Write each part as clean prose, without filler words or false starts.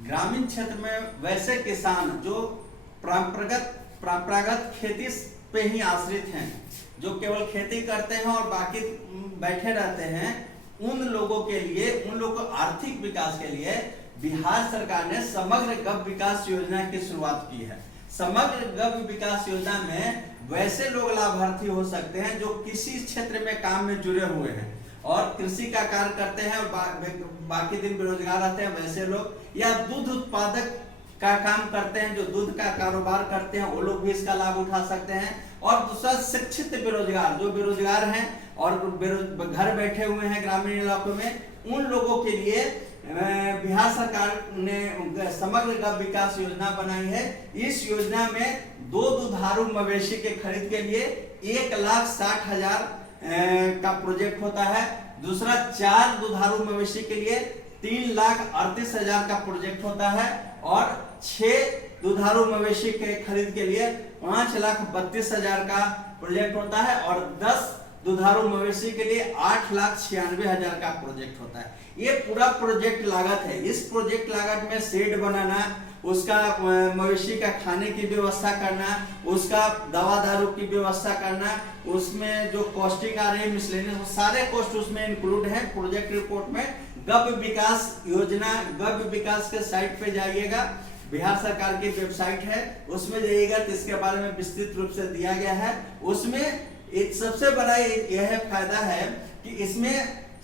ग्रामीण क्षेत्र में वैसे किसान जो परंपरागत खेती पे ही आश्रित हैं, जो केवल खेती करते हैं और बाकी बैठे रहते हैं, उन लोगों के लिए, उन लोगों को आर्थिक विकास के लिए बिहार सरकार ने समग्र गव्य विकास योजना की शुरुआत की है। समग्र गव्य विकास योजना में वैसे लोग लाभार्थी हो सकते हैं जो किसी क्षेत्र में काम में जुड़े हुए हैं और कृषि का कार्य करते हैं और बाकी दिन बेरोजगार रहते हैं, वैसे लोग, या दूध उत्पादक का काम करते हैं, जो दूध का कारोबार करते हैं, वो लोग भी इसका लाभ उठा सकते हैं। और दूसरा शिक्षित बेरोजगार, जो बेरोजगार हैं और घर बैठे हुए हैं ग्रामीण इलाकों में, उन लोगों के लिए बिहार सरकार ने समग्र गव्य विकास योजना बनाई है। इस योजना में 2 दुधारू मवेशी के खरीद के लिए 1,60,000 का प्रोजेक्ट होता है। दूसरा 4 दुधारू मवेशी के लिए 3,38,000 का प्रोजेक्ट होता है और 6 दुधारू मवेशी के खरीद के लिए 5,32,000 का प्रोजेक्ट होता है और 10 दुधारू मवेशी के लिए 8,96,000 का प्रोजेक्ट होता है। ये पूरा प्रोजेक्ट लागत है। इस प्रोजेक्ट लागत में शेड बनाना, उसका मवेशी का खाने की व्यवस्था करना, उसका दवा दारू की व्यवस्था करना, उसमें जो कॉस्टिंग आ रही है मिसलेनियस, सारे कॉस्ट उसमें इंक्लूड है। प्रोजेक्ट रिपोर्ट में गव्य विकास योजना, गव्य विकास के साइट पे जाइएगा, बिहार सरकार की वेबसाइट है, उसमें जाइएगा तो इसके बारे में विस्तृत रूप से दिया गया है। उसमें एक सबसे बड़ा यह फायदा है कि इसमें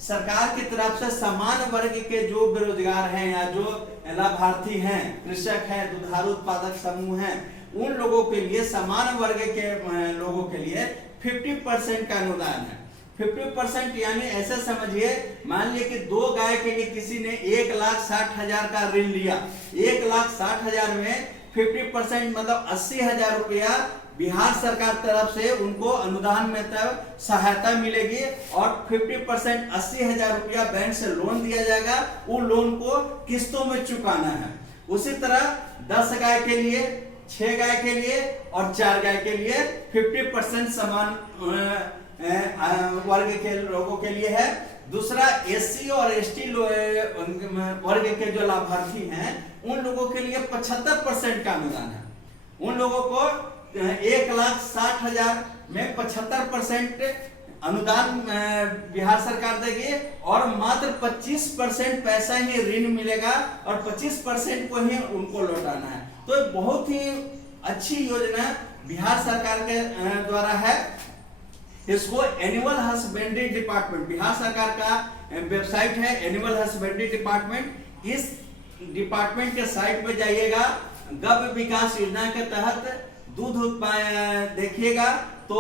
सरकार की तरफ से समान वर्ग के जो बेरोजगार हैं या जो लाभार्थी हैं, कृषक हैं, दुधारू उत्पादक समूह हैं, उन लोगों के लिए, समान वर्ग के लोगों के लिए 50% का अनुदान है। 50% यानी ऐसे समझिए, मान लीजिए कि 2 गाय के लिए किसी ने 1,60,000 का ऋण लिया, 1,60,000 में 50% मतलब 80,000 रुपया बिहार सरकार तरफ से उनको अनुदान में तब सहायता मिलेगी और 50% 80,000 रुपया बैंक से लोन दिया जाएगा। वो लोन को किस्तों में चुकाना है। उसी तरह 10 गाय के लिए, 6 गाय के लिए और 4 गाय के लिए 50% समान वर्ग के लोगों के लिए है। दूसरा SC और ST वर्ग के जो लाभार्थी हैं, उन लोगों के लिए 75% का अनुदान है। उन लोगों को 1,60,000 में 75% अनुदान बिहार सरकार देगी और मात्र 25% पैसा ही ऋण मिलेगा और 25% को ही उनको लौटाना है। तो बहुत ही अच्छी योजना बिहार सरकार के द्वारा है। इसको एनिमल हस्बेंड्री डिपार्टमेंट, बिहार सरकार का वेबसाइट है एनिमल हस्बेंड्री डिपार्टमेंट। इस डिपार्टमेंट के साइट पे जाइएगा, गव्य विकास योजना के तहत दूध उत्पादन देखिएगा तो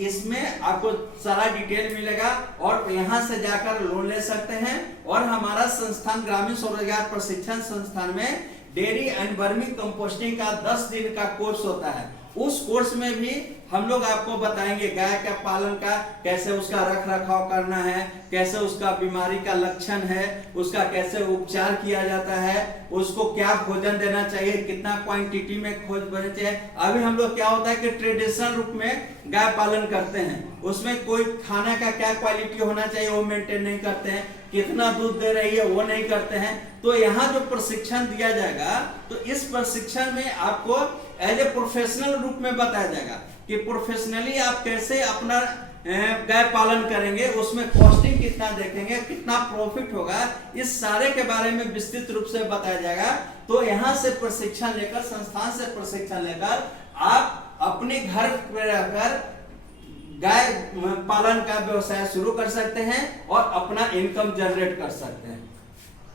इसमें आपको सारा डिटेल मिलेगा और यहाँ से जाकर लोन ले सकते हैं। और हमारा संस्थान ग्रामीण स्वरोजगार प्रशिक्षण संस्थान में डेयरी एंड वर्मी कंपोस्टिंग का 10 दिन का कोर्स होता है। उस कोर्स में भी हम लोग आपको बताएंगे गाय का पालन का कैसे उसका रख रखाव करना है, कैसे उसका बीमारी का लक्षण है, उसका कैसे उपचार किया जाता है, उसको क्या भोजन देना चाहिए, कितना क्वांटिटी में भोजन चाहिए। अभी हम लोग क्या होता है कि ट्रेडिशनल रूप में गाय पालन करते हैं, उसमें कोई खाना का क्या क्वालिटी होना चाहिए वो मेंटेन नहीं करते हैं, कितना दूध दे रही है वो नहीं करते हैं। तो यहाँ जो प्रशिक्षण दिया जाएगा, तो इस प्रशिक्षण में आपको एज ए प्रोफेशनल रूप में बताया जाएगा कि प्रोफेशनली आप कैसे अपना गाय पालन करेंगे, उसमें कॉस्टिंग कितना देखेंगे, कितना प्रॉफिट होगा, इस सारे के बारे में विस्तृत रूप से बताया जाएगा। तो यहाँ से प्रशिक्षण लेकर, संस्थान से प्रशिक्षण लेकर आप अपने घर में रहकर गाय पालन का व्यवसाय शुरू कर सकते हैं और अपना इनकम जनरेट कर सकते हैं।